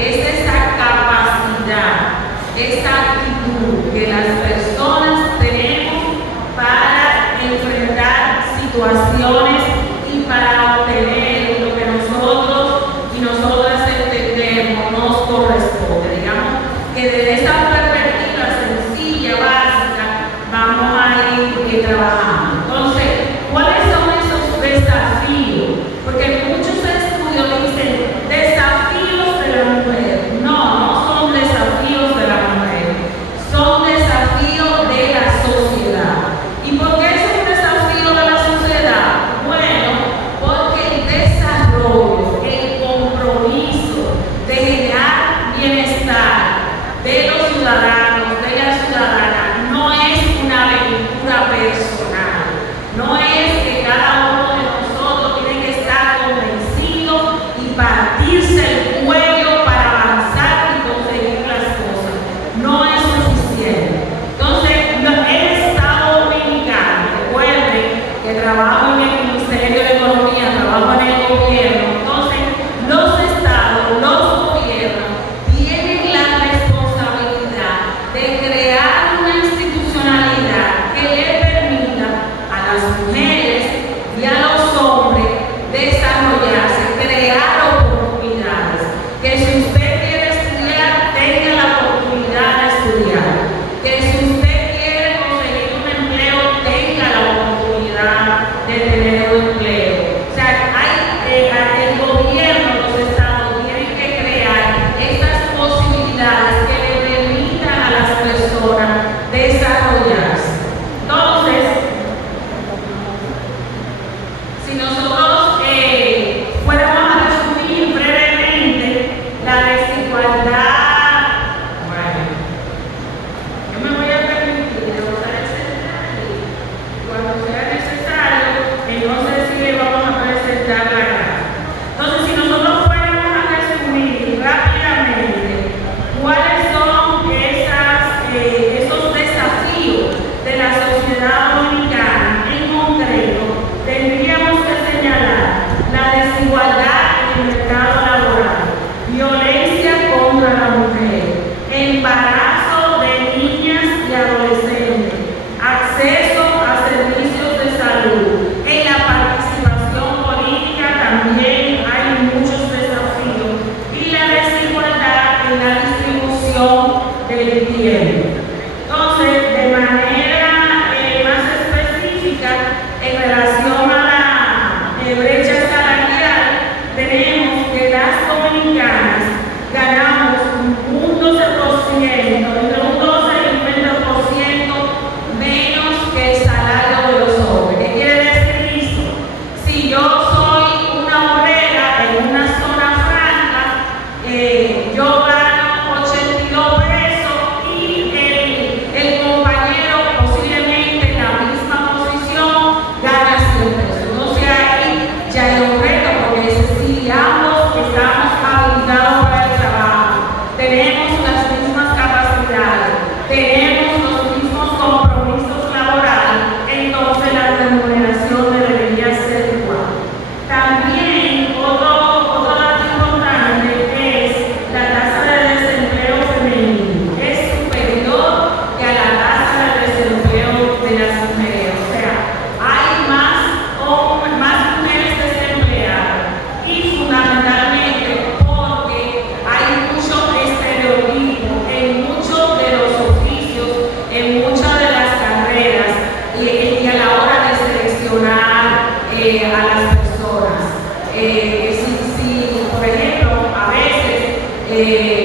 es esa capacidad, esa actitud que las personas tenemos para enfrentar situaciones y para obtener lo que nosotros y nosotras entendemos nos corresponde. Digamos que desde esa perspectiva sencilla, básica, vamos a ir trabajando. Entonces, ¿cuáles son esos desafíos? Porque muchos estudios dicen desafíos de la mujer. No son desafíos de la mujer, son desafíos de la sociedad. ¿Y por qué es un desafío de la sociedad? Bueno, porque el desarrollo, el compromiso de generar bienestar de los ciudadanos, de las ciudadanas, no es una aventura personal, no es que cada uno de nosotros tiene que estar convencido y partirse el cuello para avanzar y conseguir las cosas. No es suficiente. Entonces, el Estado Dominicano, recuerden que trabajo en el Ministerio de Economía, trabajo en el gobierno. Entonces, los estados, los gobiernos tienen la responsabilidad de crear una institucionalidad que le permita a las mujeres y a los hombres desarrollarse, crear oportunidades. Que si usted quiere estudiar, tenga la oportunidad de estudiar. Que si usted quiere conseguir un empleo, tenga la oportunidad de tener un empleo. O sea, el gobierno, los estados tienen que crear estas posibilidades que le permitan a las personas desarrollarse. Entonces, si nosotros fuéramos a resumir brevemente la desigualdad, bueno, yo me voy a permitir usar el celular y cuando sea necesario, no sé si le vamos a presentar la gráfica. Entonces, si nosotros fuéramos a resumir rápidamente cuáles son esos desafíos de la sociedad dominicana en concreto, tendríamos que señalar la desigualdad en el mercado laboral, violencia contra la mujer, embarazo de niñas y adolescentes, acceso a servicios de salud. En la participación política también hay muchos desafíos y la desigualdad en la distribución del tiempo. Entonces, de manera más específica, en relación a la brecha salarial, tenemos que las dominicanas ganamos un 12%, entre un 12 y un 20% menos que el salario de los hombres. ¿Qué quiere decir eso? Si yo soy una obrera en una zona franca, yo gano 82 pesos y el compañero posiblemente en la misma posición gana 100 pesos. Entonces ahí ya hay un reto, porque si ambos estamos habilitados para el trabajo, tenemos las mismas capacidades, tenemos los mismos compromisos laborales, entonces la remuneración debería ser igual. También otro dato importante es la tasa de desempleo femenino. Es superior que a la tasa de desempleo de las mujeres. O sea, hay más mujeres desempleadas y fundamentalmente porque hay mucho estereotipo en muchos de los oficios, en muchas de las carreras y a la hora de seleccionar a las personas. Si, por ejemplo, a veces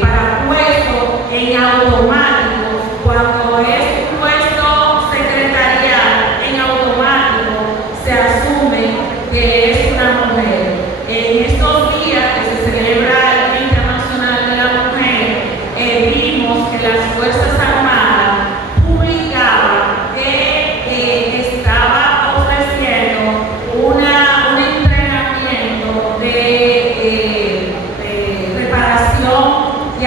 para puestos en automático, cuando es un puesto secretarial en automático, se asume que es una mujer. En estos días que se celebra el Día Internacional de la Mujer, vimos que las Fuerzas Armadas publicaban que estaba ofreciendo un entrenamiento de reparación y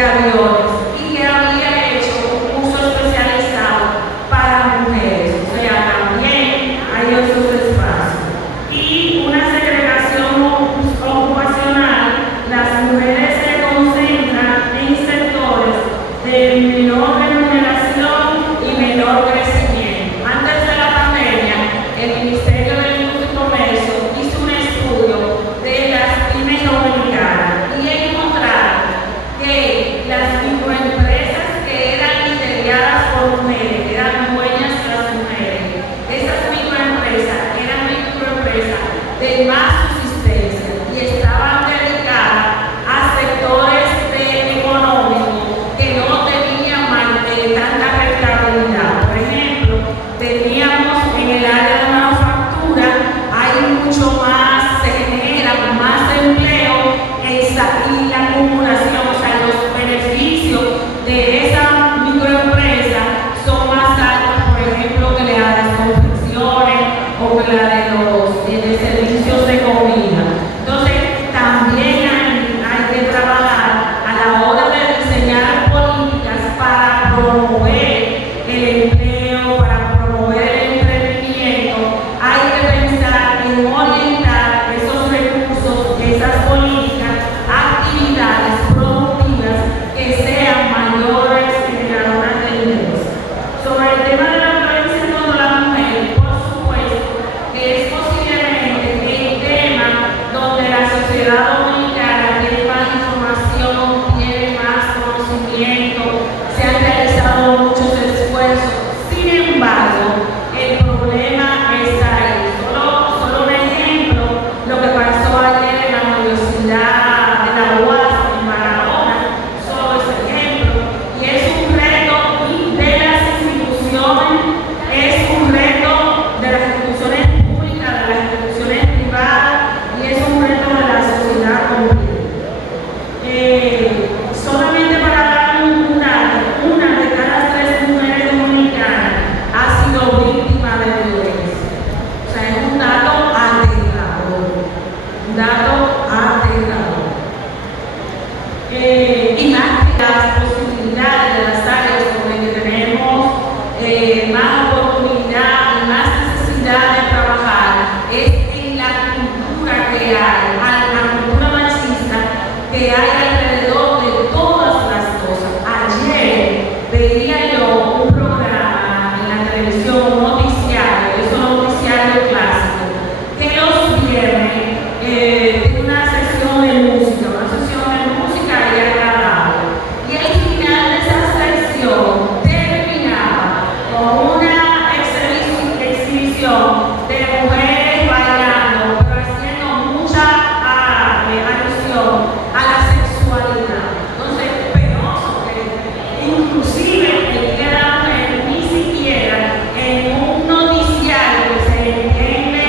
que hay alrededor de todas las cosas. Ayer veía yo un programa en la televisión, un noticiario, esos noticiarios clásicos, que los viernes tiene una sesión de música y agradable. Y al final de esa sesión terminaba con una exhibición de mujeres bailando, pero haciendo mucha alusión a la sexualidad. Entonces, penoso que inclusive el Día de la Mujer ni siquiera en un noticiario que se entiende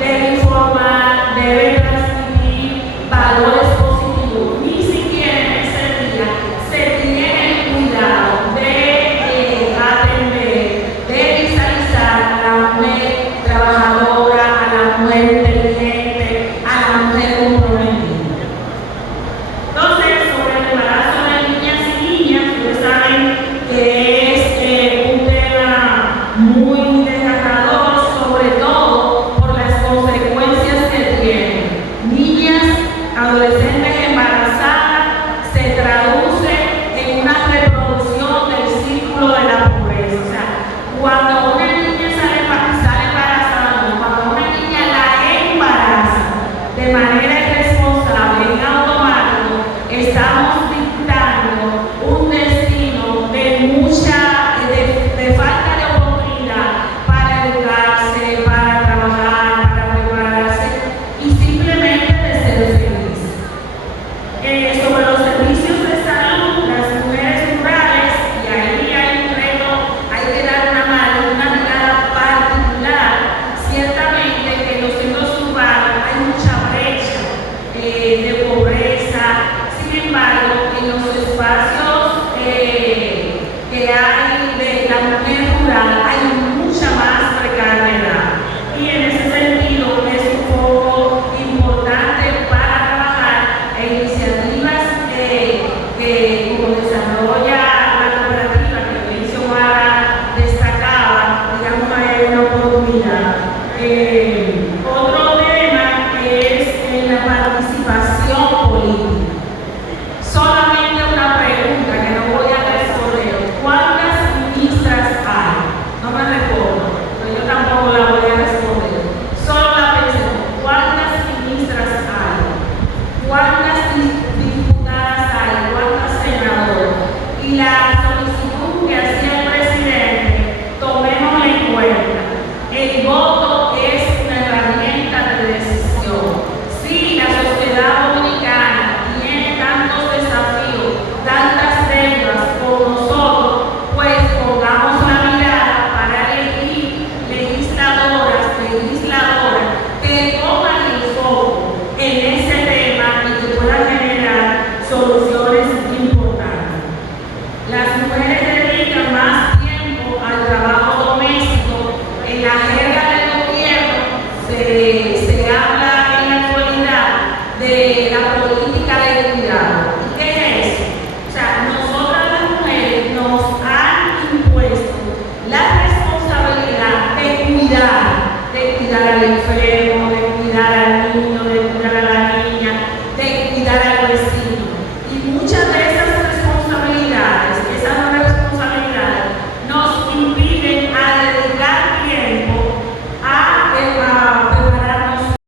debe informar, debe transmitir valores positivos, ni siquiera en ese día se tiene el cuidado de atender, de visualizar a la mujer trabajadora, a la mujer inteligente, a la mujer comprometida. Entonces, sobre el embarazo de niñas y niñas, ustedes saben que es un tema muy desgarrador, sobre todo por las consecuencias que tiene. Niñas, adolescentes embarazadas, se traduce en una reproducción del círculo de la pobreza. O sea, cuando una niña sale embarazada, no, cuando una niña la embaraza de manera irresponsable, en automático, estamos dictando un destino de falta de oportunidad para educarse, para trabajar, para prepararse y simplemente de ser feliz.